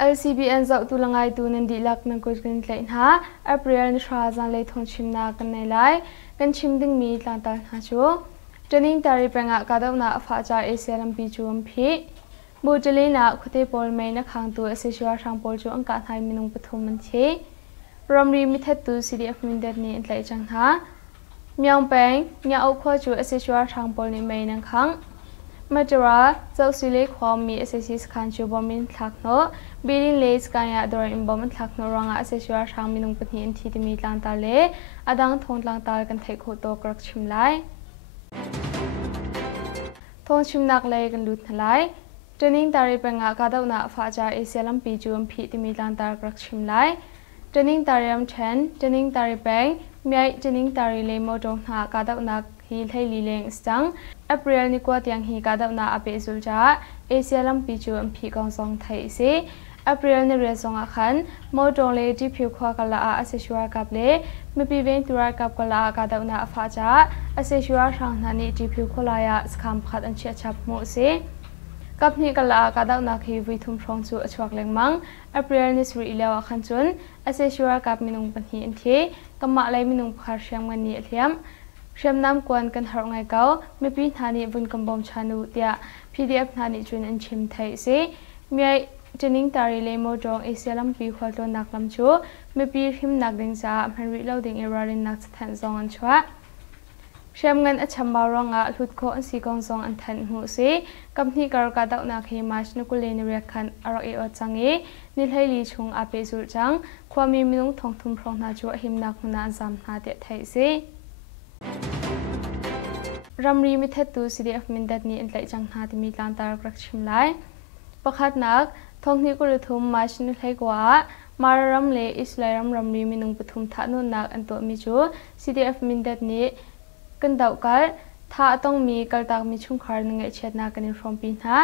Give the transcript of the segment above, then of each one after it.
LCBN zau tu langai tu nan di lak nan ko kan tlain ha April ni shra zan le thon chim na kan nei lai kan chim ding mi tlang ta ha chu training tari panga ka daw na fa cha ACLM pi chu am phi bu jali na khote pol mai na khang tu aseswa sang pol chu ang ka thai minung pathum man che ramri mi that tu CDF min dat ni tlai chang ha myang peng nya au kho chu aseswa sang pol ni mai nang khang Matera zau sile khom mi SSC khan chu bomin thak no bilin le skaya dor in bom thak no ranga aseswa sang minung pathi an thi mi tlang ta le adang thong tlang ta kan thai kho to krak chim lai thong chim nak lai kan lut thalai training tari panga ka daw na fa cha ACLM pi chu am phi ti mi tlang ta krak chim lai training tariam chen training tari peng mai training tari le mo dong na ka daw na hi thai li leng stang April ni kwa tiang hi ka daw na ape zul cha ACLM pi chu am phi kong song thai se April ni re song a khan mo dong le ti phu khwa kala a aseswa kap le mi pi ven tura kap kala ka daw na fa cha aseswa sang na ni ti phu khola ya skham phat an che chap mo se kap ni kala ka daw na khi vi thum thong chu achwak leng mang April ni sri ilawa khan chun aseswa kap minung pan hi an the kama lai minung phar syang man ni athiam Shem nam kwan kan har ngai kau mi pi thani bun kambom chanu tia PDF thani chun an chim thai se mi training tari le mo dong ACLM pi khwal to nak lam chu mi pi him nak ding sa mhanri loading erarin nak than zong an chwa Shem ngan acham ba ronga hlut kho an si kong zong an than hu se company kar ka daw na khi mas nu kule ni re khan aro e o changi ni hlai li chung ape zul chang khwami minung thong thum throng na chu him nak huna zam na te thai se Ramri mi that tu CDF min dat ni entlai chang ha ti mi tlang tar krak chim lai pakhat nak thong ni ko thum ma shin thlai kwa mararam le islairam ramri minung pathum tha no nak an to mi chu CDF min dat ni kan dau kal tha tong mi kal tak mi chung khar nge chet na kan from pin ha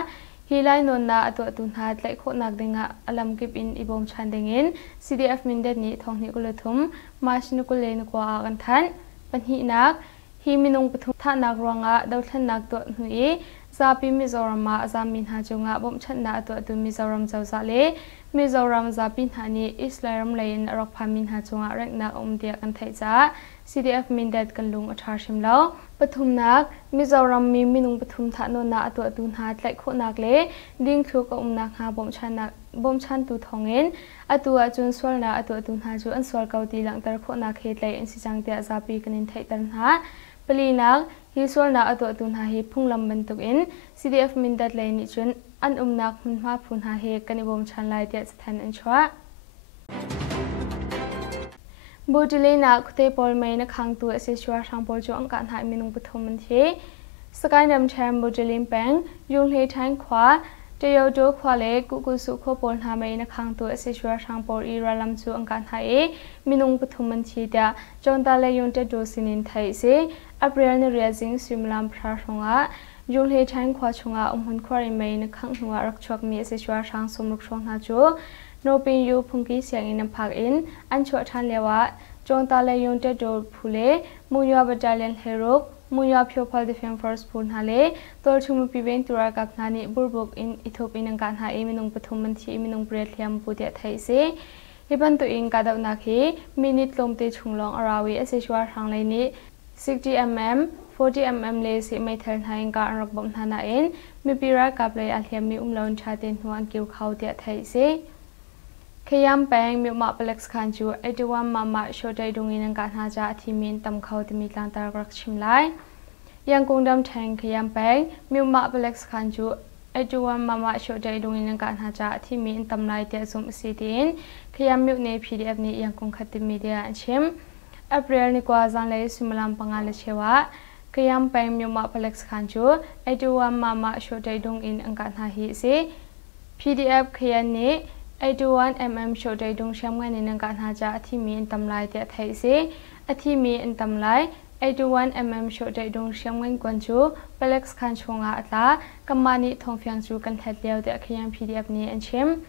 hilai non na atu atu na tlai kho nak denga alam kip in ibom chan dengin CDF min dat ni thong ni ko thum ma shin ko le n kwa kan than panhi nak hi minung pathum tha nak ronga dau than nak to hnui zapi mizoram ma azamin ha chunga bom chan na to tu mizoram chawza le mizoram zapi thani islairam lain rok phamin ha chunga rek na dia kan thai cha CDF min dat kan lung athar sim lo pathum nak mizoram mi minung pathum tha no na to tu na tlai kho nak le ding thu ko nak ha bom chan tu thongin atu a chun swal na atu tu na chu an swal kauti lang tar kho na khe tlai an si chang te zapi kanin thai tan ha Palinak hi swal na atu atu na hi phunglam bantuk in CDF min dat lai ni chun an nak hun ma phun ha he kan ibom chan lai te than an chwa Bodile na khote pol mai na khang tu aseswa sang pol chu ang kan ha minung pathum man the sakai nam cham bodile pang yung le thang khwa te yo do khwa le ku su kho pol na mai na khang tu aseswa sang pol I ralam chu ang kan ha e minung pathum man thi ta chon ta le yung te do sinin thai se April ni reazing simlam phra ronga yung le thang khwa chunga hun khwari mai na khang hunga rak chok mi aseswa sang somruk song na chu no pin yu phungki siang in phak in an chho than lewa chong ta le yung te do phule muya battalion herok muya phyophal defense force phun hale tor chum pi ven tura kap nani burbuk in ithop in ang kan ha minung pathum man thi minung pre thliam pu te thai se hiban to in ka daw na khi minute lomte chunglong arawi aseswa hang lai ni 60mm 40mm le se mai thal haing ka rak bom thana in mi pira kap le alhiam mi umlon chaten huang kiu khau te thai se Kayam pang mi ma Alex khan chu 81 mama shotai dungin ang kan ha ja thimin tam khau ti mi tlang tar rak chim lai yang kongdam thang kayam pang mi ma Alex khan chu 81 mama shotai dungin ang kan ha ja thimin tam lai te zum sitin kayam mi ne PDF ni yang kong khat media chim April ni kwa zan lai simulam pangal chewa kayam pang mi ma Alex khan chu 81 mama shotai dungin ang kan ha hi se PDF khayan ni 81mm shotai dung shamngai ni nang kan ha ja athi mi in tam lai te thai se athi mi in tam lai 81mm shotai dung shamngai kwan chu Alex khan chunga atla kamani thongfyang chu kan thlat leu te khayam PDF ni an chem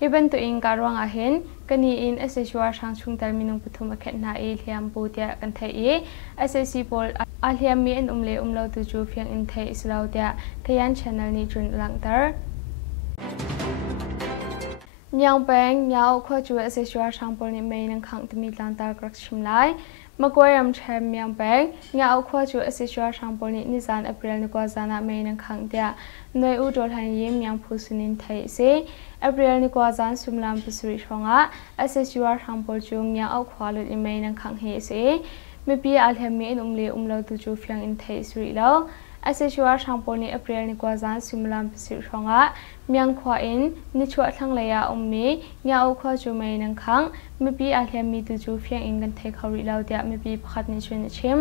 even to in karwang a hen kani in aseswa sang chung tar minung puthum khet na e hliam pu te kan thai e SSC pol a hliam mi an umlo tu chu fyang in thai islau te kayan channel ni chun lang tar ยังแปงยาวข้อจูเอเซชัวช่างปอนิเมนังขังตมีลานตากรักชิมไลมากวยรำแชมยังแปงยาวข้อจูเอเซชัวช่างปอนินิจานอเปรลนิกว่าจานาเมนังขังเดียหน่วยอุดรธานียังผู้สุนินไทยเซอเปรลนิกว่าจานสุมลามปิสุริชงะเอเซชัวช่างปอจูยังเอาขวาลุดอิเมนังขังเฮเซไม่ปีอัลเฮมีอินเลเลาตูจูฟยังอินไทยสุริแล้วเอเซชัวช่างปอนิอเปรลนิกว่าจานสุมลามปิสุริชงะเมียงขวาอินนิชวทั้งเลยามียาวข้อจูไม่นังขังไม่ปีอาเทียมมีตูจูเฟียงอิงกันเทเขาริลาวเดียไม่ปีพัดนิชวนชิม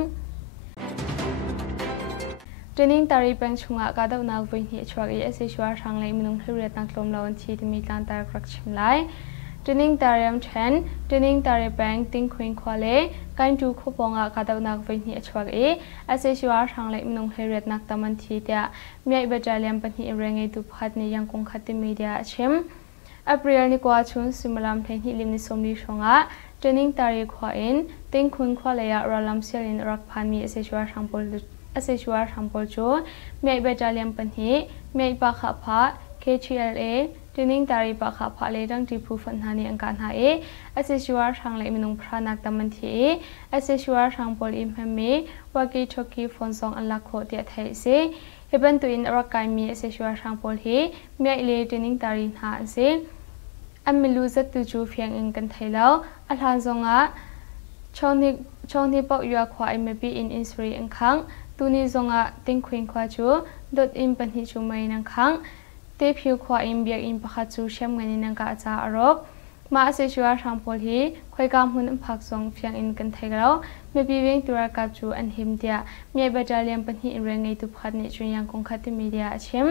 เทรนนิ่งตารีเป็นช่วงการดาวนักวิ่งเหตุช่วยเอเซชัวทางเลยมีนุ่งเรียนตั้งกลมลาวันที่ที่มีการตากรักชิมไลเทรนนิ่งตารีมเชนเทรนนิ่งตารีเป็นติ้งควินควาเล่การจูขบงการดาวนักวิ่งเหตุช่วยเอเซชัวทางเลยมีนุ่งเรียนนักตามันที่เดียมีไอเบจาเลียมเป็นที่เรื่องไอตุพัดนี้ยังคงขัดมีเดียชิมอเปรียลนิกว่าชุนสิมลามเทนฮิลิมนิสมลีชงะเทรนนิ่งตารีขวาอินติ้งคุณขวาเลยะรัลลัมเซลินรักพันมีเอเซชัวทางปอลจูมีไอเบจาเลียมเป็นที่มีไอปากขับพะ KCLA เทรนนิ่งตารีปากขับพะเลยดังที่ผู้ฝันหานีอังการหาเอเซชัวทางเลยมีนุ่งพระนักตามันที่เอเซชัวทางปอลอิมเฮมีวากีชกีฟอนซองอัลลักโคเดียไทยเซเฮบันตุอินรักกายมีเอเซชัวทางปอลฮีมีไอเลเทรนนิ่งตารีหาเซอันมิลูซัตตูจูเฟียงอิงกันไทยแล้วอัลฮันซงะช่องนี้ปอกยัวควายไม่ปีอินสรีอังคังตูนี้ซงะติงควินควาจูดดอินปันฮิจูไม่นังคังเตพิวควาอินเบียกอินปะคัจูเชื่อมกันนังกาจาอรบมาเซชัวทางพอลีคอยกำหุ่นพักซงเฟียงอินกันไทยแล้วไม่ปีเวงตัวกาจูอันหิมเดียมีบัจาเลียมปันฮิเรื่องไงตุพัดนิจุยังคงคัดมีเดียชิม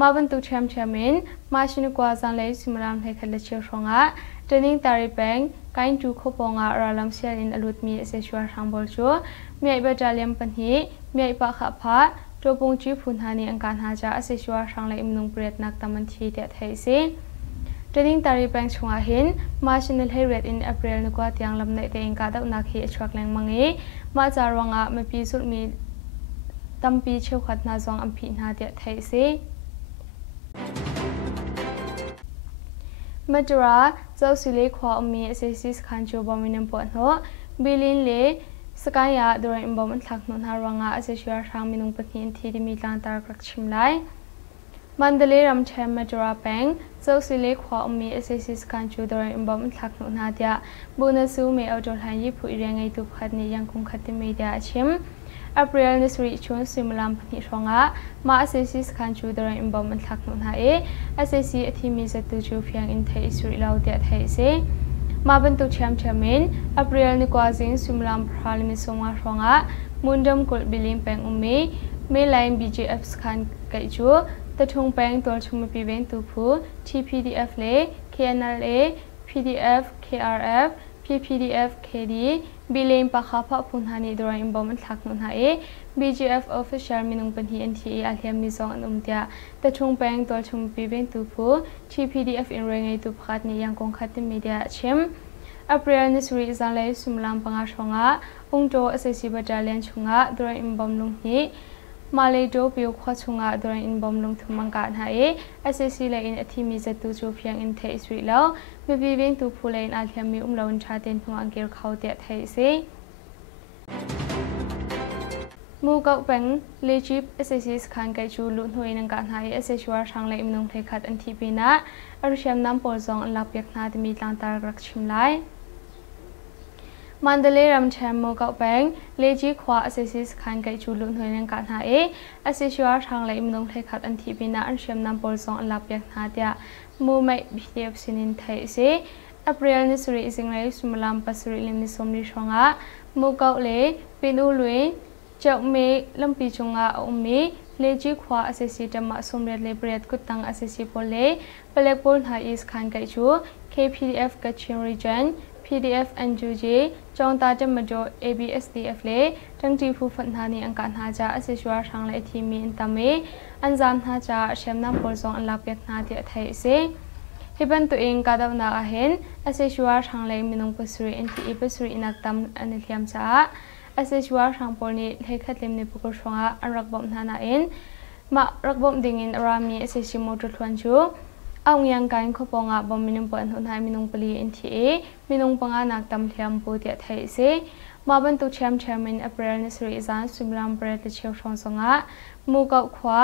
มาบรรทุกแชมมินมาชินกว่าจังเลยสิมรามให้ขัดเชี่ยวชงะเทรนนิ่งตารีแปงการจูขบงะราลัมเซียลินอลุดมีเอเซชัวทางบอลชัวมีไอบัจาเลียมปันฮีมีไอปะขับพะตัวปงจีพุนหานีอังการหาจาเอเซชัวทางเลยอิมนุงเปรียดนักตามันทีเดียไทยซีเทรนนิ่งตารีแปงชงอาหินมาชินเฮเรตอินเอเปรลนึกว่าเตียงลำในเตียงกาดาวนักเฮชวักแรงมังเอมาจารวังะไม่ปีสุดมีตั้มปีเชี่ยวขัดนาจงอัมพีนาเดียไทยซีมาจราเจ้าสิเลขวาอมีเอเซซิสคันจูบอมินัมปอนโฮบิลินเลสกายาโดยอิมบอมันทักนนหารังอาเอเซชัวทางมินุงปนินที่ดิมีลานตากรักชิมไลมันเดเลรัมเชมมาจราแปงเจ้าสิเลขวาอมีเอเซซิสคันจูโดยอิมบอมันทักนนหาเดียบูนัสูเมอจอลหันยิผู้เรียงไอตุพัดนี้ยังคงคัดมีเดียชิมอเปรียลนิสริชวนสิมลามพนิชงะมาเอเซซิสคันจูโดยอิมบอมันทักนนหาเอเซซิอธิมิจัตุจูเฟียงอินไทยสุริลาวเดียไทยเซมาบรรทุกแชมมินอเปรียลนิกว่าจิงสิมลามพราลิมิสงะชงะมุนดมกุลบิลิมแปงเมไลน์ BGF สคันไกจูตะทงแปงตัวชุมปีเวนตูพู TPDF เล KNLA PDF KRF PPDF KD บิเลมปะคาพะพุนหานีดรอยอิมบอมันทักนนหาBGF Official มินุงปันฮี NTA อาเทียมมิซองอันเดียตะทงแปงตัวชุมปีเวนตูพู TPDF อินเรงไอตุพัดนี้ยังคงคัดมีเดียชิมอเปรียลนิสริจังเลยสุมลามปังอาชงะองโจเอเซซิบัจาเลียนชงะดรอยอิมบอมลุงฮีมาเลโดปิวขวาชงะดรอยอินบอมลุงทุมังการหาเอเซซิเลอินอธิมิจัตุจูเพียงอินเทอิสริแล้วไม่ปีเวงตูพูเลนอาเทียมมีลาวนชาเตนทุงอังเกลเขาเดียไทยเซมูกเอาเป็นเลจิปเอเซซิสคันไกจูลุนหวยนังการหาเอเซชัวทางเลยอิมนุงเทคัดอันทีปีนะอรุเชียมน้ำปอลซองอันลับยักนาที่มีลานตารักชิมไลมันเดเลรัมแชมมูกเอาเป็นเลจิขวาเอเซซิสคันไกจูลุนหวยนังการหาเอเซชัวทางเลยอิมนุงเทคัดอันทีปีนะอรุเชียมน้ำปอลซองอันลับยักนาเดียมูไม่บิเดียบสินินไทยเซอเปรียลนิสุริสิงเลยสุมลามปัสริลิมนิสมลิชงะมูกเอาเลเป็นอุลุยเจ้าเมลำปีจงอาอุมีเลจิขวาเอเซซิดมาสมเด็จเลเบรดกุตังเอเซซิโปเลเปเลกโปลหาอิสคันไกจู KPDF กัจฉิมรีเจน PDF NJJ จงตาจำมาโจ ABSDF เลจังจีผู้ฝันหานีอังการหาจาเอเซชัวทางเลทีมีอินตาเมอันจามหาจาเชมน้ำปอลซองอันลับยักนาเดียไทยเซฮิบันตัวเองกาดาวนาเห็นเอเซชัวทางเลมินุงปัสริอินทีปัสริอินักตามอันเลียมจาเอเซชัวทางปอลนี้ให้ขัดเล่มในปุกชงอันรักบ่มนานาอินมารักบ่มดิ่งอินรามีเอเซชิโมจุทวนจู เอาอย่างการขบงบอมมินุงปนหุนหายมินุงปลีอินทีเอมินุงปังนักตำเทียมปูเตียไทยเซมาบรรทุกแชมป์มินอเปรนิสริซานสุมลามเปรตเชียวชงสงะมูกับขวา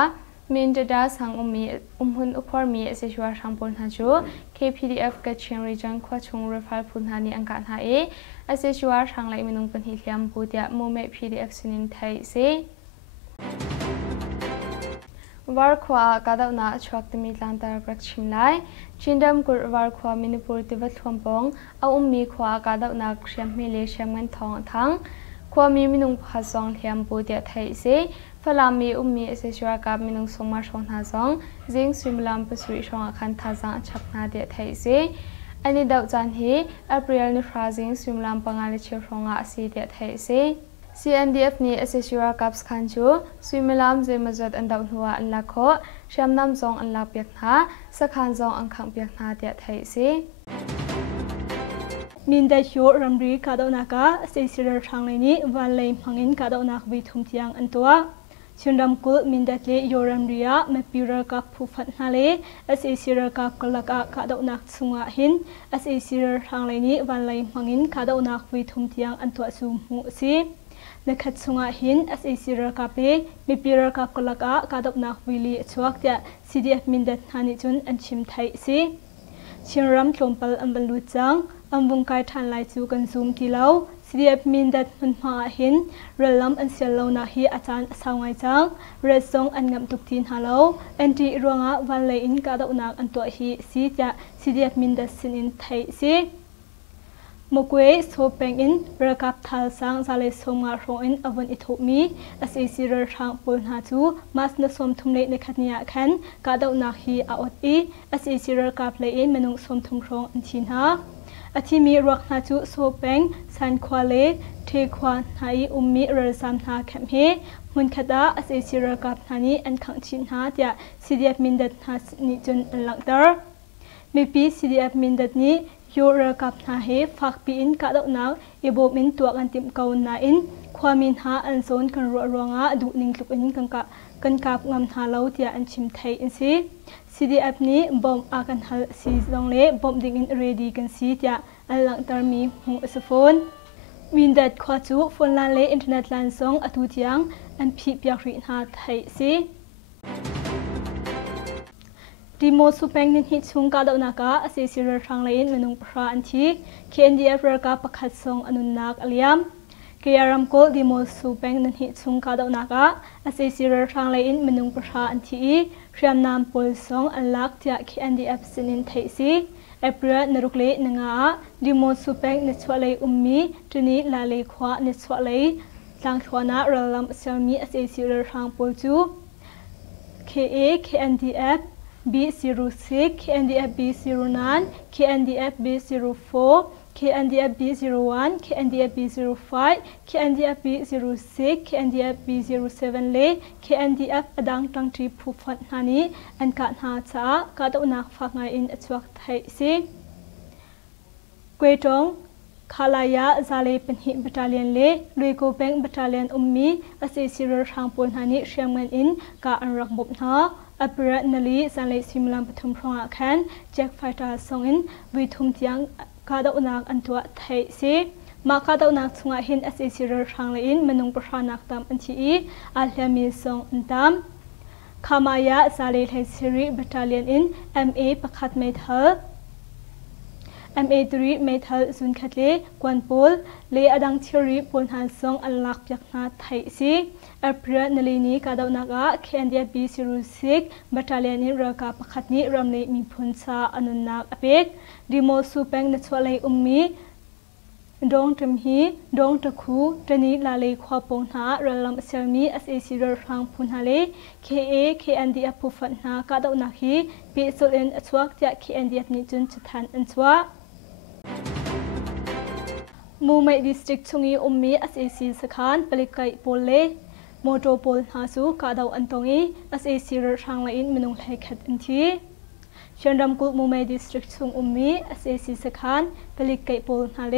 มินจะได้สังหุ่นอุปรมีเสชวาทางปนหาจู KPDF กัดเชียงรีจังขวาชงรีฟัลพุนหานีอังการหาเสชวาทางไหลมินุงปนหิเทียมปูเตียมูเม PDF สินินไทยเซวาร์ขวากาดาวนาชวักตมีลันตาร์กรักชิมไลชินดัมกุรวาร์ขวามินิปูร์ติวัตทวมปองเอามีขวากาดาวนาเชียมเมเลเชียมเงินทองทั้งขวามีมินุงผาซองเทียมปูเตียไทยเซฟลามีมีเอเซชัวกับมินุงสงมาชงนาซองจิงซิมลามปสุริชงอาคันทาซังชักนาเตียไทยเซอันนี้ดาวจันฮีอเปรียลนิฟราจิงซิมลามปังอาลิเชียวชงอาซีเตียไทยเซCNDF นี่เอเซชัวกับสคันจูซิมลามเจมจัดอันดาวหัวอันละโคเชียมน้ำซองอันละเปียกนาสคันซองอันขังเปียกนาเตียไทยเซมินได้ชัวรัมรีกาดาวนักเสียสิรทางเลยนี้วันเลยพังอินกาดาวนักวิทุมเทียงอันตัวชินรัมกุลมินได้เลยโยรัมรียาเมพิรกับผู้ฟัดนาเลเสียสิรกับกลักกาดาวนักสุงะหินเสียสิรทางเลยนี้วันเลยพังอินกาดาวนักวิทุมเทียงอันตัวสูงหูซีนักขัดสุงะหินเสียสิรกับเมพิรกับกลักกาดาวนักวิลีชวักเตะ CDF มินได้ฮันิจุนอันชิมไทยซีชินรัมทลมปัลอันบรรลุจังอันวงการทันไลจูกันซูมกิเลา CDF มินดัดมันมาหินเรลัมอันเสียเลานาฮีอาจารย์สาวไงจังเรซงอันงำตุกทีนฮาเลาอันที่รวงะวันเลยอินกาดาวนักอันตัวฮีซีจะ CDF มินดัดสินินไทยซีมกเวโซเปงอินประกับทัลสังซาเลสงมาโรอินอวันอิทุมีอาศัยสิรทางปนหาจูมาสนสมทุมเลในขัดเนียขันกาดาวนักฮีอาอดอีอาศัยสิรกับเลยอินมนุษย์สมทุมโรงอันชินฮาอาทิมีรักนาจูโซเปงสันควาเลเทควานไฮมีเรซามนาแคมเฮมุนคดาอาศัยสิรกับนานีอันขังชินฮาเดีย CDF มินดัดนานิจุนอันหลังเตอร์มีปี CDF มินดัดนี้ยูรกับนาเฮฟักปีอินกาดนักอีโบมินตัวกันติมเกานาอินความมินหาอันโซนกันรัวงะดูนิ่งลุกอินกันกับงำหาเลาเตียอันชิมไทยอินซี CDF นี้บอมอากันฮัลซีซองเล่บอมดิ่งอินเรดีกันซีเตียอันหลังตามีหูสโฟนมินดัดขวาจูฟอนลานเล่อินเทอร์เน็ตลานซองอตุเทียงอันพีเปียกรินาไทยซีดีโมสุเปงนิฮิตชุงกาดาวนักอาศัยสิรทางเลยมนุงพระอันที KNDF รักประคัดซองอนุนักอเลียมเกียรัมโกดีโมสุเปงนิฮิตชุงกาดาวนักอาศัยสิรทางเลยมนุงพระอันทีเรียมนามพลซองอันลักจาก KNDF สินินไทยซีเอเปรนรุกเลนงาดีโมสุเปงนิสวาเลยมีจุนีลาเลขวานิสวาเลยลังทวนารัลลัมเซลมีอาศัยสิรทางพลจู KA KNDF B06 KNDF B09 KNDF B04 KNDF B01 KNDF B05 KNDF B06 KNDF B07 เล KNDF อดังตังทรีผู้ฟัดนานี้อันการหาจ้ากาดนักฟักไงอินอจวกไทยซีกวยจงคาลายาซาเลเป็นหิบัตเลียนเล่ลุยโกเปงบัตเลียนมีอาศัยสิรทางปนหานิเชียงมันอินกาอันรักบบนาอเปรนลีซาเลซิมลัมปฐุมพรองอาคันแจ็คไฟตาซองอินวิทุมเทียงกาดาวนักอันตัวไทยซีมากาดาวนักสุงหินอาศัยสิรทางเลอินมนุงประชานักตามอันทีอาเลมีซองอันตามขามายาซาเลไทยซิริบัตเลียนอิน MA ประคัดเมทัลMA3 เมทัลซุนคัดเลกวนโพลเลอดังทิริปนหันซองอันลักยักนาไทยซีเอเปรนลีนีกาดาวนักKNDF B06 บัตเลียนิรักประคัดนี้รำเลมีพุนซาอนุนักอเปกดิโมสุเปงนัชวเลมีดงจมฮีดงตะคูตนีลาเลควาปงนารัลลัมเซลมีอาศัยสิรทางพุนฮาเล KA KNDF ผู้ฟันนากาดาวนักฮีปีโซเลนอชวักจาก KNDF นิจุนจุทันอันชวามูไมดิสตริกชงอีมีอาศัยสิสขานปลิกไกโปเลโมโตโพลหาสูกาดาวอันตงอีอาศัยสิรทางเลอินมนุงไลขัดอันทีเชิญรำกุมูไมดิสตริกชงมีอาศัยสิสขานปลิกไกโปลฮาเล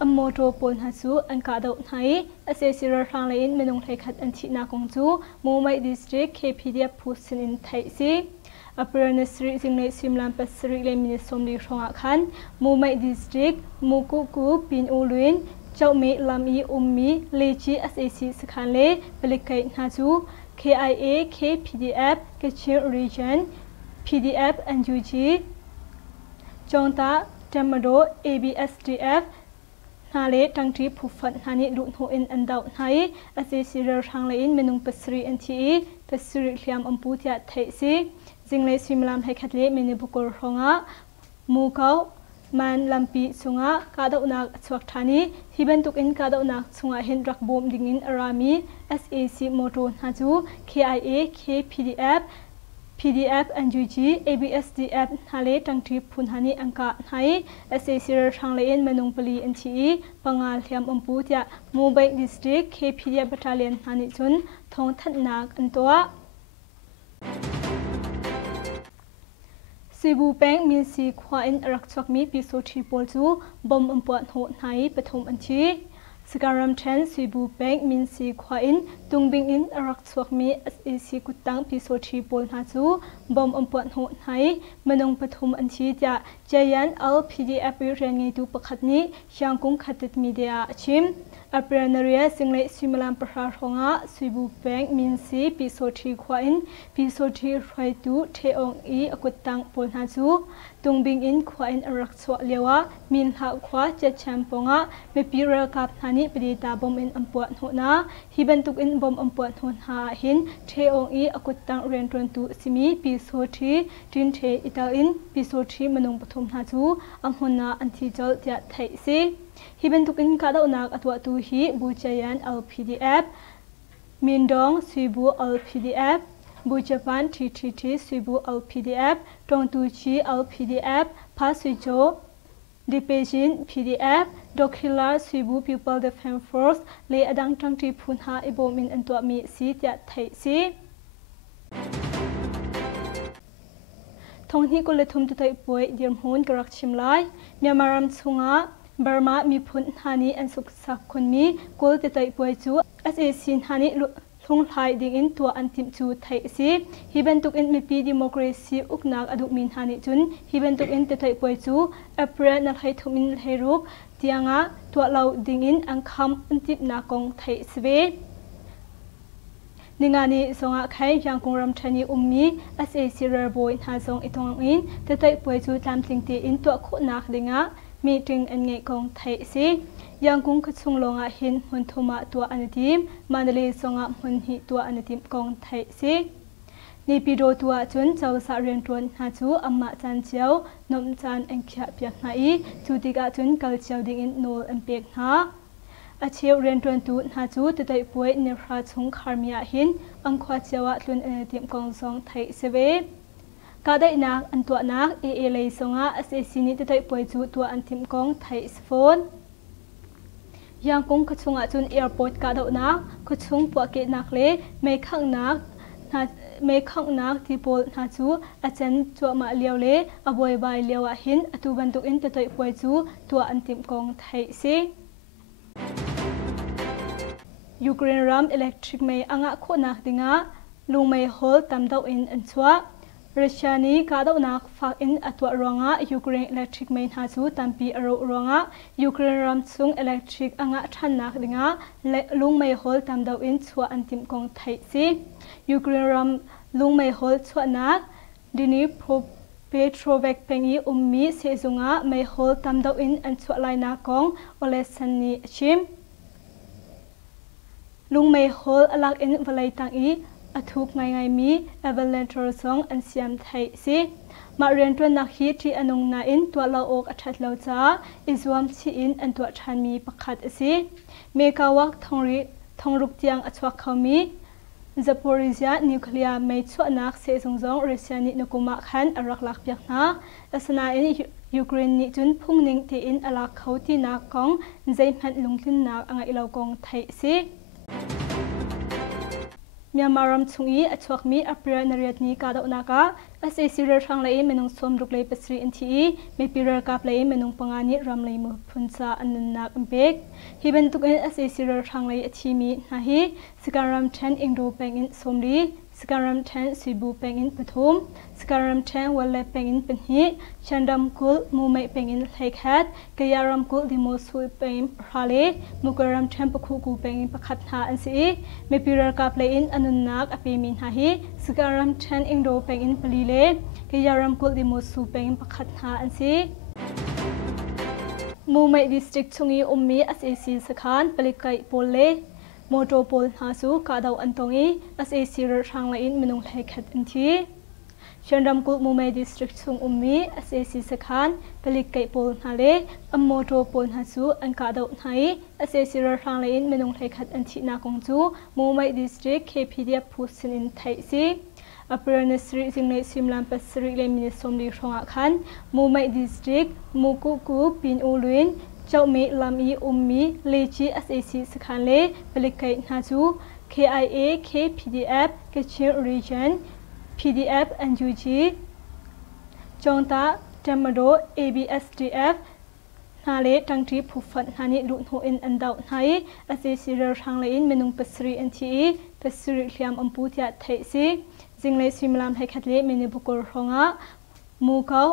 อัมโมโตโพลหาสูอันกาดาวไทยอาศัยสิรทางเลอินมนุงไลขัดอันทีนากงจูมูไมดิสตริก KPDF พูสินินไทยซีอ Apranasri Jingle Simlam Pasri Lemin Somli Ronga Khan, Mumbai District, Mukuku, Pin Uluin, Chau Me Lami Ummi, Lechi SAC Sakale, Belikai Nazu, KIA, KPDF, Kachin Region, PDF and UG, Jonta, Tamado, ABSDF, Nale, Tangti, Pufan, Hani, Lutho in and Doubt Hai, SAC Ranglain, Menung Pasri and TE, Pasri Liam Amputia Taisi, Jingle Simlam Hekatle, Menibukor Honga, Mukau, Man Lampi Sunga, Kadauna Swaktani, Hibentuk in Kadauna Sunga Hendrak Bom Dingin Arami, SAC Moto Nazu, KIA, KPDF, PDF and UG, ABSDF, Hale, Tangti Punhani Anka Hai, SAC Ranglain, Menungpali and TE, Pangal Hiam Amputia, Mumbai District, KPDF Battalion Hanitun, Tong Tatnak and Toa. Sibu Peng min si khwa in arak mi piso thi pol chu bom ampot ho nai pathum anchi Sikaram Chen Sibu Peng min si khwa in tungbing in arak mi SAC kutang piso thi pol na chu bom ampot ho nai manong pathum anchi tia Jayan al PDF ren tu pakhat ni hyangkung khatit media achim Apranaria Single Simulam Prahar Honga, Sibu Peng, Minsi, Pisoti Quain, Pisoti Raitu, Teong E, Akutang Polnazu, Tungbing in Quain Arakswa Lewa, Min Ha Qua, Jachamponga, Mepira Kap Hani, Pedita Bom in Ampuat Hona, Hibentuk in Bom Ampuat Hona Hin, Teong E, Akutang Rentron to Simi, Pisoti, Tinte Italin, Pisoti Manung Patum Hazu, Amhona Antijol Tia Taisi. Hibentuk in Kadaunak at what to he, Bujayan al PDF, Mindong, Sibu al PDF, Bujapan TTT, Sibu al PDF, Tongtuchi al PDF, Pasujo, Dipejin PDF, Dokhilar, Sibu People Defense Force, Lay Adang Tangti Punha, Ibomin and Tuami, Sit Yat Taisi. Tonghi Kuletum to take boy, dear Moon, Garak Chimlai, Myamaram Tsunga. Burma mi phun hani and suksak kunmi kol te tai poi chu SAC hani lung lai ding in tua antim chu thai si hibentuk in mi democracy uknak aduk min hani chun hibentuk in te tai poi chu April na hai thumin herup tianga tua lau ding in angkham antip na kong thai swe Ningani songa khai yangkung ram thani ummi SAC boy ha song itong in te tai poi chu tlam tling te in tua khu nak dinga meeting and ngay kong thai si yang kung katsung longa hin hun thuma tua anatim Mandalay songa hun hi tua anatim kong thai si ni pido tua chun chaw sa rentron ha chu amma chan chiao nom chan ang khya pyak nai chu tika chun kal chiao ding in nol ampek na a chiao rentron tu ha chu te tai poi ne ra chung kharmia hin ang khwa chawa tlun anatim kong song thai sebe Kada inak antua nak lay songa SAC ni te poi chu tua antim kong thai phone yang kong kachunga chun airport kada nak kachung po ke nak le mai khang nak tipol na chu achen chu ma liaw le aboi bai lewa hin atu bantuk in te poi chu tua antim kong thai si Ukraine ram electric mai anga kho nak dinga lungmai hol tamdau in anchwa Russia ni kadaunak fak in atwa ronga Ukraine electric main ha chu tampi aro ronga Ukraine ram chung electric anga thannak dinga lungmai hol tamdau in chua antim kong thai si Ukraine ram lungmai hol chuanak dini Petrovek pengi ummi sezunga mai hol tamdau in an chua laina kong olesan ni chim lungmai hol alak in valai tangi athuk ngai mi avalanche song an siam thai si ma rentron na hi thi anung na in twa la ok athat lo cha izwam chi in an twa than mi pakhat asi mekawak thongrup tiang achwa khami Zaporizhia nuclear mai chuanak se zongjong Russia ni nokuma khan arak lak pyak na asana in Ukraine ni chun phungning ti in alak khauti na kong zaimhan lungtin na anga ilo kong thai si Myamaram chungi achwak mi April nariat ni kada unaka SAC rang lai menung som ruk lai pasri nti me pirar kap lai menung pangani ram lai mu phuncha annak bek hiben tuk SAC rang lai achi mi nahi Sikaram 10 ingdo peng in somri สการัมแทนสีบูเป็งอินปทุมสการัมแทนวัลเลเป็งอินเป็นฮีชันดัมกุลมูไม่เป็งอินไลแคทกยารัมกุลดิโมสุเป็งพาเลมุกรัมแทนปคุกูเป็งอินปขัดหาอันสีเมปิรากาเพลอินอนุนักอภิมินหาฮีสการัมแทนอิงโดเป็งอินปลีเลกยารัมกุลดิโมสุเป็งอินปขัดหาอันสีมูไม่ดิสตริกชงอีมีอัสเอซีสขานปลิกไกโปเลโมโตโปลฮาสูกาดาวอันตงอีอัสเอซีรทางไลน์มนุงไลขัดอันทีเชิญรำกุลมูไม่ดิสตริกชงมีอัสเอซีสขานปลิกไกโปลฮาเลอัมโมโตโปลฮาสูอันกาดาวไนอัสเอซีรทางไลน์มนุงไลขัดอันทีนากงจูมูไม่ดิสตริกเคพีดีพูสินินไทยซีอเปรนสริจิงเลซิมลัมปัสริเลมินิสมดีชงอาคันมูไม่ดิสตริกมูกุกูปินอูลุนเจ้าเมลามีมีเลจีเอสเอซีสขันเลเปลิกไกนาจู KIA KPDF กเชียร์ region PDF NUG จงตาเจมโด ABSDF นาเลตังทีผู้ฟันฮานิลุนโฮอินอันดาวไนเอสเอซีเรทางเลนเมนุงปัสริอันทีปัสริเลียมอัมพูติอาไทยซีจิงเลซิมลัมให้คัดเลเมนิบุกรฮงะมูเกา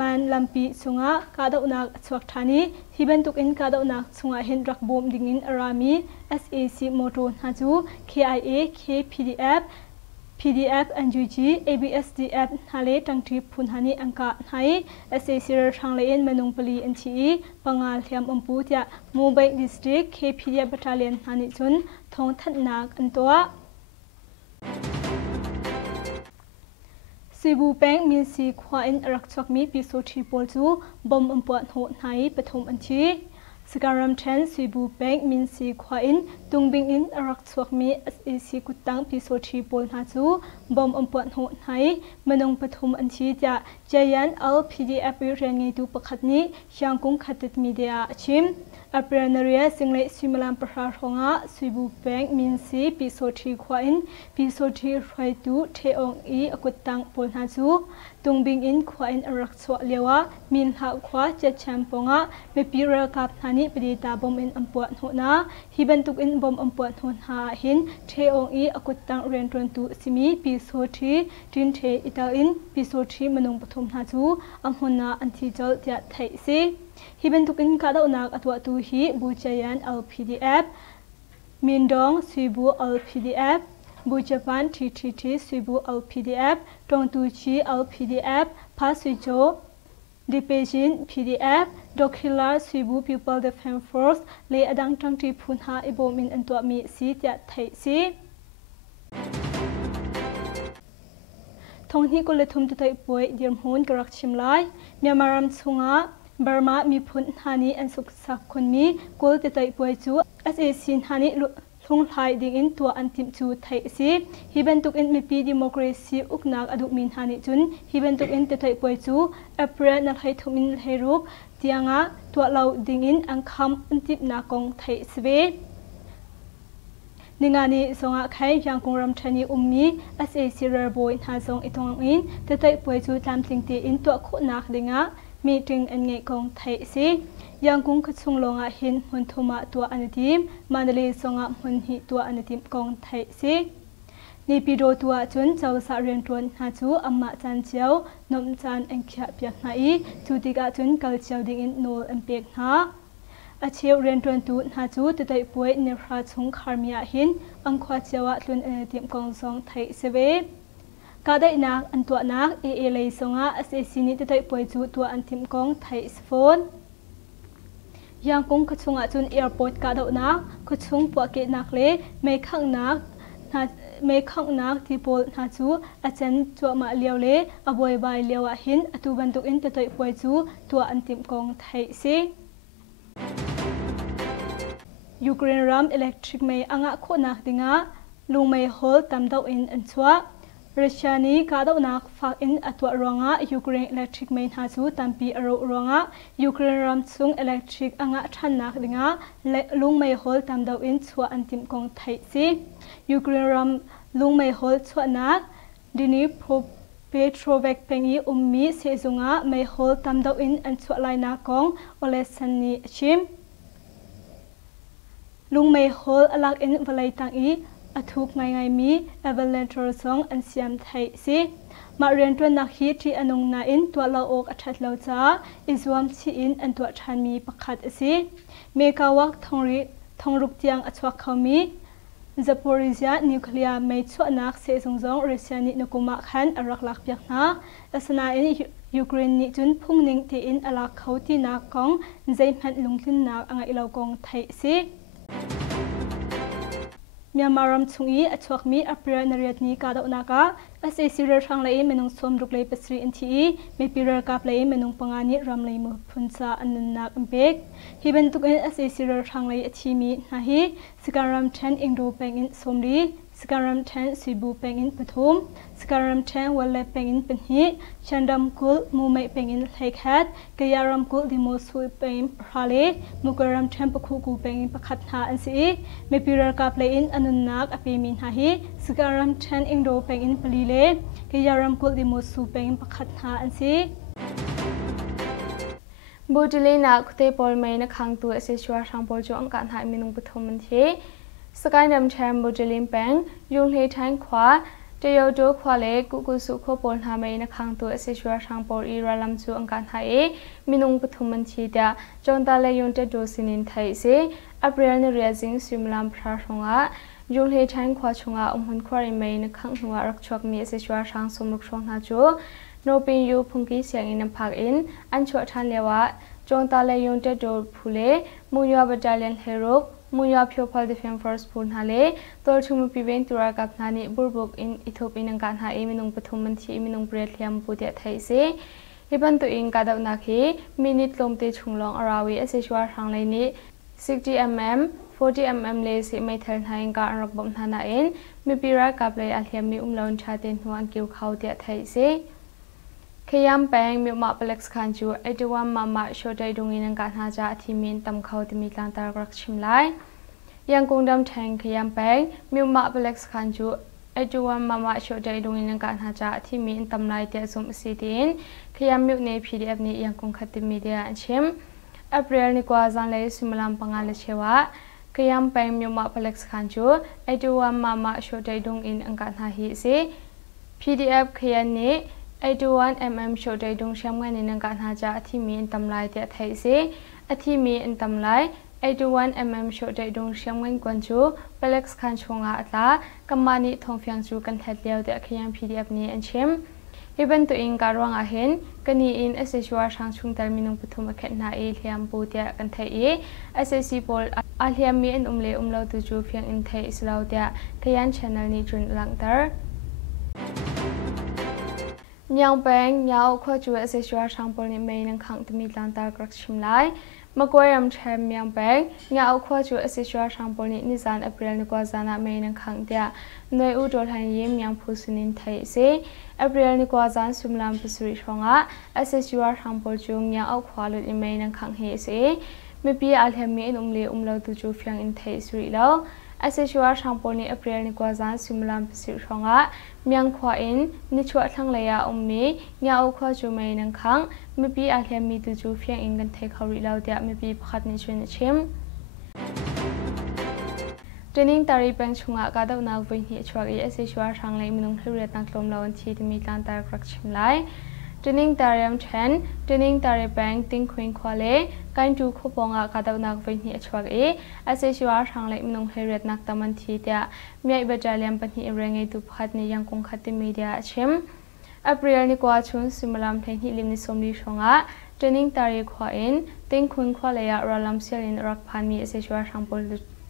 มันลำปีสุงะกาดอุนักสวักธานีฮิบันตุกอินกาดอุนักสุงะเห็นรักบอมดิ่งอินอารามี SAC โมโตนาจู KIA KPDF PDF NUG ABSDF นาเลตังทีพุนฮานีอังกาไน SAC ทางเลนมนุงปลีอันทีปังอาเลียมอัมพูติยามูเบกดิสตริก KPDF บัตเลียนฮานิจุนทงทัดนักอันตัวสีบูแป้งมีสีควาอินรักชกมีปิโซทีโปลจูบอมอัมปวดโหดไนปฐมอันทีสการัมเทนสีบูแป้งมีสีควาอินตุงบิงอินรักชกมีเอสเอซีกุตังปิโซทีโปลนาจูบอมอัมปวดโหดไนมนงปฐมอันทีจะเจยันอัลพีดีเอฟวิเรนไงดูประคัดนี้ยังคงขัดติดมีเดียชิมอเปรนเรียสิงเลซิมลัมประหงะสีบูแป้งมีสีปิโซทีควาอินปิโซทีไฟตูเทองอีอกุตังโปลนาจูตุงบิงอินควาอินรักษาเลียวะมินหักควาเจแชมปงะเมปิรากาบนานิปดีตาบอมอินอัมปวดโหนาฮิบันตุกอินบอมอัมปวดโหนหาหินเทองอีอกุตังเรียนตรวนตุสิมีปิโซทีดินเทอิตาอินปิโซทีมนุงปฐมนาจูอัมหนาอันที่จอลเจไทยซีฮิบันตุกินกาดาอุนักอัตวตูฮีบูเจยัน LPDF มินดองซีบู LPDF บูเจแปน TTT ซีบู LPDF ตรงตูชี LPDF พาซิโจดิเปจิน PDF ดอกฮิลาซีบู People Defense Force เลอดังจังทีพุนหาอิโบมินอันตัวมีซีเจไทยซีทงที่กุลทุมตุไตป่วยเดียมโหนกรักชิมไลเมียมารัมซุงะบาร์มามีพุนฮานีอันสุขสักคนมีกุลตุไตป่วยจู SAC ฮานีลุงไทยดิ่งอินตัวอันติมจูไทยซีฮิบันตุกอินมีปีดิโมคราซีอุกนักอดุมินฮานิจุนฮิบันตุกอินตุไตป่วยจูอเปรนักให้ทุมินให้รูปเตียงะตัวเราดิ่งอินอังคำอันติมนากงไทยสเวนิงานีสงะไข่ยังคงรำชนีมี SAC เรบอยหาสงอิทองอินตุไตป่วยจูตามติงตีอินตัวขุนักดิ่งะมีถึงอันเงยกงไทยซียังคงขจุงลงอาหินมุนทุมาตัวอันดิมมันเลสงะมุนหิตัวอันดิมกงไทยซีนี่ปีโดตัวจุนเจ้าสาเรียนรวนหาจูอัมมาจันเจียวนมจันอังเขียเปียกไหนจูติกาจุนกัลเจียวดิ่งอินโนลอันเปียกหาอาเชียวเรียนรวนตูหาจูตุไตป่วยเนราชงคาร์มียหินอังควาเจียวตุนอันดิมกงซองไทยเสเวกาได้นักอันตัวนักเอเลยสงะเอสซีนิตุไตป่วยจูตัวอันดิมกงไทยสโฟนยังคงขจุงจุนแอร์พอร์ตกาดเอานักขจุงปวกเกนักเล่ไม่ขังนักที่โพลนาจูอาจารย์จัวมาเลียวเล่อบวยใบเลียวหินอตุบันตุกอินตุตป่วยจูตัวอันติมกองไทยซียูเครนรัมอิเล็กทริกไม่อ่างโคนักดิงะลุงไม่โฮลตามดาวอินอันชัวรัสเซียนี้กาดเอานักฝากอินอัตวรองะยูเครนอิเล็กทริกไม่หาจูตามปีอารรองะยูเครนรัมซุงอิเล็กทริกอ่างทันนักดิงะและลุงไม่โฮลตามดาวอินชัวอันติมกองไทยซียูเครนรัมลุงไม่โฮลชัวนักดินีโปรเปโตรเวกเป็งอีมีเซซุงะไม่โฮลตามดาวอินอันชัวไลนักกองโอเลสันนีชิมลุงไม่โฮลอลักอินวลัยตังอี athuk ngai mi avalanche song an siam thai si ma rian tun nak hi thi anung na in tua lo ok athat lo cha izwam chi in an tua than mi pakhat asi me ka wak thongruk tiang achwak khami Zaporizhia nuclear mai chuanak se zongjong Russia ni nokuma khan arak lak piak na asana in Ukraine ni chun phungning ti in alak khauti na kong zaimhan lungtlin nak anga ilokong thai si Myanmaram chungi achwak mi April nariat ni ka dauna ka ase sirer thang lai menung som ruk lai pasri anthi me pirar kap lai menung pangani ram lai mu phuncha anun nak ambek hiben tuk ase sirer thang lai athi mi na hi sikaram then ingdo peng in somri sikaram then sibu peng in pathum sikaram then wale peng in penhi chandam kul mumai peng in lekhat kayaram kul dimo sui peng phale mukaram then pakhu ku peng in pakhat na ansi me pirar kap lai in anun nak api mi na hi sikaram then ingdo peng in palile kayaram kul dimo su peng in pakhat na ansi Budilena kute pol mai na khang tu ase shwar thang pol chu angkan hai minung pathum man the Sakainam cham Budilin peng yung hlei thain khwa teo do khwa le ku su kho pol na mai na khang tu ase shwar thang pol I ralam chu angkan hai minung pathum man thi da chonta le yung te do sinin thai se April ni reazing simlam phra thonga yung hlei thain khwa chunga umhun khwari mai na khang nuwa rak chwak mi ase shwar thang somruk thong na chu no pin yu phungki siang in phak in an chho than lewa chonta le yung te do phule muya battalion herok Muya Pupil Defense Force Pool Hale, Torchum Piven Tura Kapnani, Burbuk in Ethiopian and Ganha, Eminung Patumanti, Eminung Bretliam Pudia Taise, Hiban to in Gadavnaki, Minute Lomte Chunglong Arawi, as a short hanglani, 60mm, 40mm lace, Metal Hanga and Rockbom Hana in, Mipira Kaple Alhemi Umlon Chatin, who and Gil Kaudia Taise. Kayam Bang, Mima Palex Kanju, 81 Mama, Shotai Dungin and Ganhaja, Timin, Tam Kaut, Mitlanta Rakshimlai. Yang Kungdam Tang, Kayam Bang, Mima Palex Kanju, 81 Mama, Shotai Dungin and Ganhaja, Timin, Tam Light, Zum City, Kayam Mutne PDF ni Yang Kungkati Media and Chim. April Nikwazan Lay Simulam Pangalachewa, Kayam Bang, Mima Palex Kanju, 81 Mama, Shotai Dungin and Ganhahi, PDF Kayani. 81mm Shotai Dung Shamgan in Ganhaja, Atimi in Tamlai, the Taise, Atimi in Tamlai, 81mm Shotai Dung Shamgan Guanju, Pelex Kanchunga Atla, Kamani Tongfiang Ju can head leo the Akian PDF ni and Chim. Even to in Garwang Ahin, Gani in SSUR Shangchung Terminum Putumaket na Iliam Budia and Tae, SSC Pol Aliami and Umlo to Jufiang in Tae Islaudia, Kayan Channel Nijun Langtar. Nyang Bang, Nyao Koju SSUR Shampol ni Main and Kang to meet Lanta Grakshimlai, Magoyam Cham Nyang Bang, Nyao Koju SSUR Shampol ni Nizan April Nikwazana Main and Kang Dia, Noi Udol Han Yim Yang Pusunin Tai Se, April Nikwazan Sumlam Pusuri Honga, SSUR Shampol Jung Nyao Kwalut in Main and Kang He Se, Mipi Alhemi in Umlo to Jufiang in Tai Sri Lao. SSUR Shampol ni April Nikwazan Sumlam Pusuri Honga, Myang Kwa in, Nichua Tanglaya Ummi, Nyao Kwa Jumay Nang Kang, Mipi Alhemi to Jufiang in can take her reload that Mipi Patnishun Chim. Training Tari Bang Chunga Gadav Nag Vinhi Chwagi SSUR Tanglay Minung Hurriet Naklom Lawan Chi to meet Lanta Grakshim Lai. Training Tariam Chen, Training Tari Bang, Ting Queen Quale, Kain to Kuponga Gadav Nag Vinhi Chwagi, SSUR Tanglay Minung Hurriet Naktaman Tia, Miai Battalion Pani Rangi to Patni Yang Kungkati Media Chim. April Nikwachun Simulam Tanhi Limni Somli Shonga, Training Tari Kwain, Ting Queen Qualea Ralam Selin Rakpani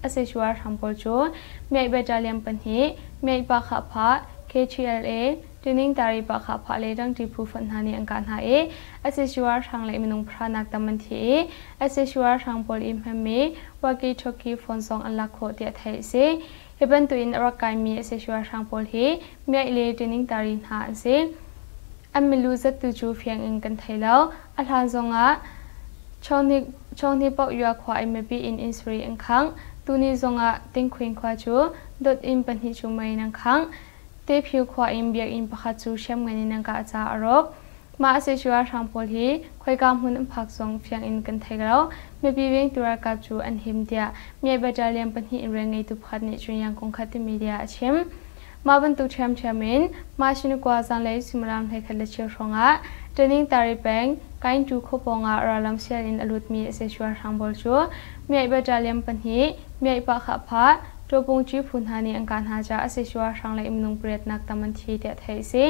SSUR Tampol Jo, Miai Battalion Pani, Miai Bakapa, KGLA, Training Tari Bakapa Ledang Tipu Fanhani and Kanhae, SSUR Tanglay Minung Pranak Tamanti, SSUR Tampol Impame, Waki Choki Fonsong and Lako Tiataise, Even to in Rakami SSUR Tampol He, Miai Training Tari Hanse, and Meluza to Jufiang in Kantailau, Alhanzonga, Choni Pop Yuakwa maybe in Insuri and Kang, Tuni Zonga, Ting Queen Quaju, Dot in Panhichu Main and Kang. Te Piu Kwa in Biak in Pahatsu Shem when in Gaza Arok, มาเสชัวทางโพลีคอยกามหุ่นผักสงเพียงอินกันไทยเราไม่ปีเวงตัวกับจูอันหิมเดียมีบัจาเลียมปัญหาเรื่องไงตุพัดนิจุยังคงขัดมีเดียเช่มมาบรรทุกแชมเมนมาชินกว่าจังเลยสิมรามไทยคัดเชียวชงะเทรนนิ่งตาริแบงการจูขบงะราลัมเซียลินอลุดมีเสชัวทางบอลชัวมีบัจาเลียมปัญหามีปะขับพะตัวปงจีพุนหานีอังการหาจาเสชัวทางเลยอิมนุงเปรียดนักตามันทีเดียไทยสิ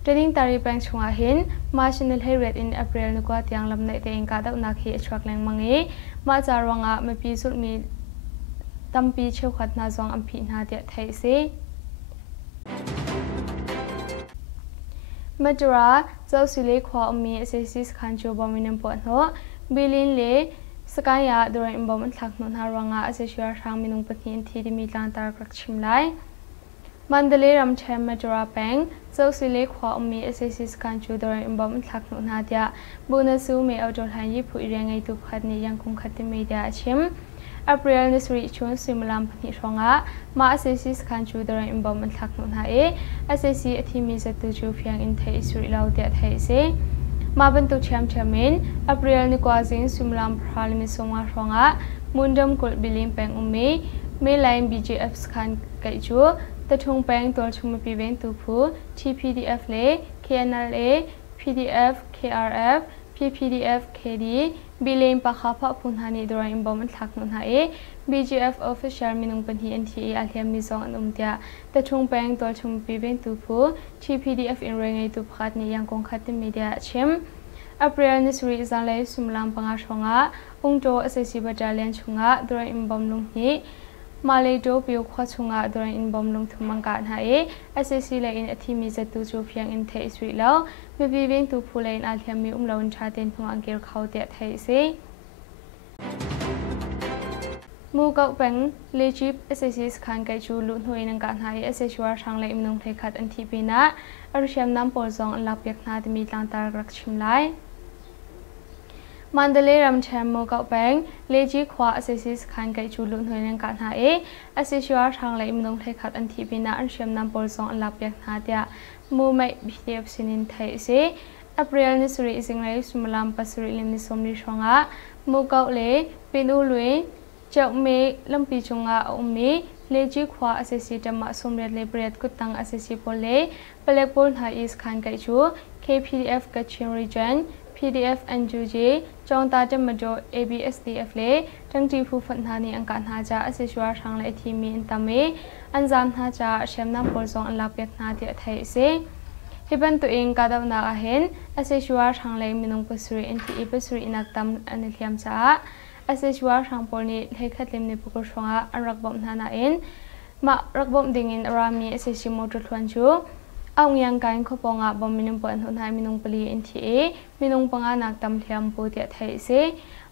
เทรนนิ่งตาริแบงชงอาหินมาชินเฮเรตอินเอพริลนึกว่าที่ยังลำในเตงกาดนักเฮชวักแรงมังเอมาจารวังะไม่ปีสุดมีตั้มปีเชี่ยวขัดนาจงอัมพีนาเดียไทยสิมาจราเจ้าสิเลขวาอมีเซซิสคันจูบอมินัมปอนโฮบิลินเลสกายาโดยอิมบอมันทักนุนฮารังะเซชัวทางมินุงปนินทีดิมิลานตารกรักชิมไลมันเดลีรัมเชมมาจราแปงเจ้าสิเลขวาอมีเซซิสคันจูโดยอิมบอมันทักนุนฮาเดียบุนซูเมเอาจดหันยิบผู้เรียงไงตุพัดนี้ยังคงขัดมีเดียชิมApril นิสริชวนสิมลามพนิชงะมาเซซิสคันจูดรันอิมบอมันทักนุนหาเซซีอธิมีจัตุจูเพียงอินเทอิสุริลาวเดียไทยเซมาบรรทุกแชมเมน April นิกว่าจิงสิมลามพราลิมิสงะชงะมุนดมกุลบิลิมแปงเมไลน์ BGF สคันไกจูตะทงแปงตัวชุมปีเวนตูพู TPDF เล KNL PDF KRF PPDF KD บิเลมปะคาพะพุนหานีดรายอิมบอมันทักนุนหาBGF Official มินุงปัญหา NTA อาเลียมมิซองอันเดียแต่ชงแปงตัวชงปีเวนตูพู TPDF อินเรงไอตุพัดนี้ยังคงขัดมีเดียเช่ม April นิสริจังเลยสุมลามปังอาชงะองโจเอสซีบัจาเลียนชงะดรายอิมบอมลุงนี้มาเลโดปิวขวชงะดรายอินบอมลุงทุมังการหาSSC เลยอินอธิมีจัตุจูเพียงอินเทอิสริแล้วไม่ปีเวนตูพูเลยอินอาเลียมมีลาวน์ชาเตนหัวอังเกลเขาเดียไทยเซมูกเอาเป็นเลจิป SSC สคันไกจูลุนหวยนังการหาSSC ว่าทางเลยอิมนุงเทคัดอันทีปีนะอรุเชียมน้ำปอลซองอันลับยักนาที่มีลานตารักชิมไลมันเดลีรัมแชมมูกเอาเป็นเลจิขวา SSC สคันไกจูลุนหวยนังการหาSSC ว่าทางเลยอิมนุงเทคัดอันทีปีนะอรุเชียมน้ำปอลซองอันลับยักนาเดียมูไม่บิเดียบสินินไทยเซApril นิสริสิงเลยสุมลามปัสริลิมนิสมริชงะมูกเอาเลยเป็นอุลุยเจ้าเมลำปีจงอาอุมีเลจิขวาเอสซีจำมาสมเด็จเลเบรดกุตังเอสซีโพเลเปเล็กโพลหาอิสคันไกจู KPDF กัจฉิมรีเจน PDF NUG จงตาจำมาโจ ABSDF เลจังจีผู้ฝันหานีอังการหาจาเอสซีชัวทางเลทีมีอินตามีอันจามหาจาเชมน้ำโพลซองอันลับเปียกนาเดียไทยเซฮิบันตัวเองกาดาวนาเห็นเอสซีชัวทางเลมินุงปัสริอินทีปัสริอินักตามอันเลียมจาSSC ว่าทางปอนี้ให้คัดเล่มในปุกชงะอันรักบ่มนาอินมารักบ่มดิ่งอินรามี SSC มอจุดทวนชูเอาเงียงการขบงะบ่มมินุงปอนหุนหายมินุงปลี NTA มินุงปังอานักตำเทียมปูเตียไทยเซ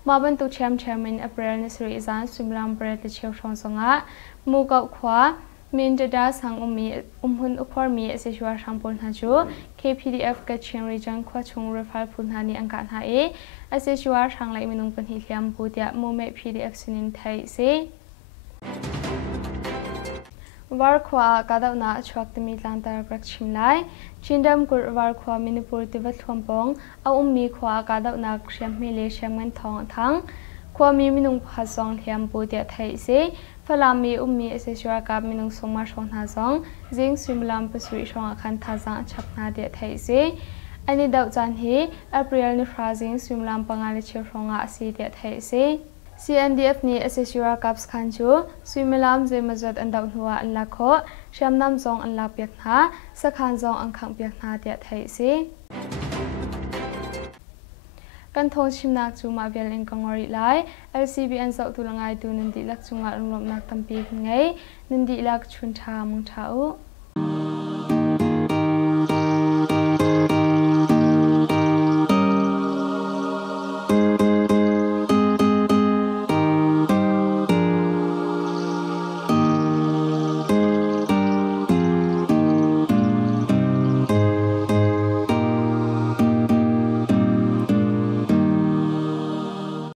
มาบรรทุกแชมป์ April นิสริจานสุมลามเปรตเชียวชงสงะมูกขวามินจะได้สังหุนอุปมี SSC ว่าทางปอนหาจู KPDF กัจฉิมรีจังขวาชงรีฟัลพุนหานีอังการหาSSC ว่าทางไหลมินุงปัญหาเลียมปูเตียมูเม PDF สินินไทยเซวาร์ขวากาดาวนาชวักตมีลานตารักชิมไลชินดำกุรวาร์ขวามินิปูติวัตทวมปองเอามีขวากาดาวนาเชียมเมเลเชียมเงินทองทั้งขวามีมินุงพัดซองเลียมปูเตียไทยเซฟลามีมี SSC ว่ากับมินุงสงมาชงนาซองจิงซิมลามปสุริชงอาคันทาจังชับนาเดียไทยเซอันนี้ดาวจันฮี April นิฟราซิงสุมลามปังอาลิเชียวชงอาซีเดียไทยเซ CNDF นี้ SSC ว่ากับสคันจูสุมลามเจมาจัดอันดาวหัวอันละโคเชื่อมน้ำจงอันลับเปียกนาสคันจงอันขังเปียกนาเดียไทยเซกันทงชิมนักจูมาเวียนกังวริไล LCBN สาวตุลังไงดูนันดีลักจุงอารุมนักตั้มปีกันไงนันดีลักชุนชามุงชาอุ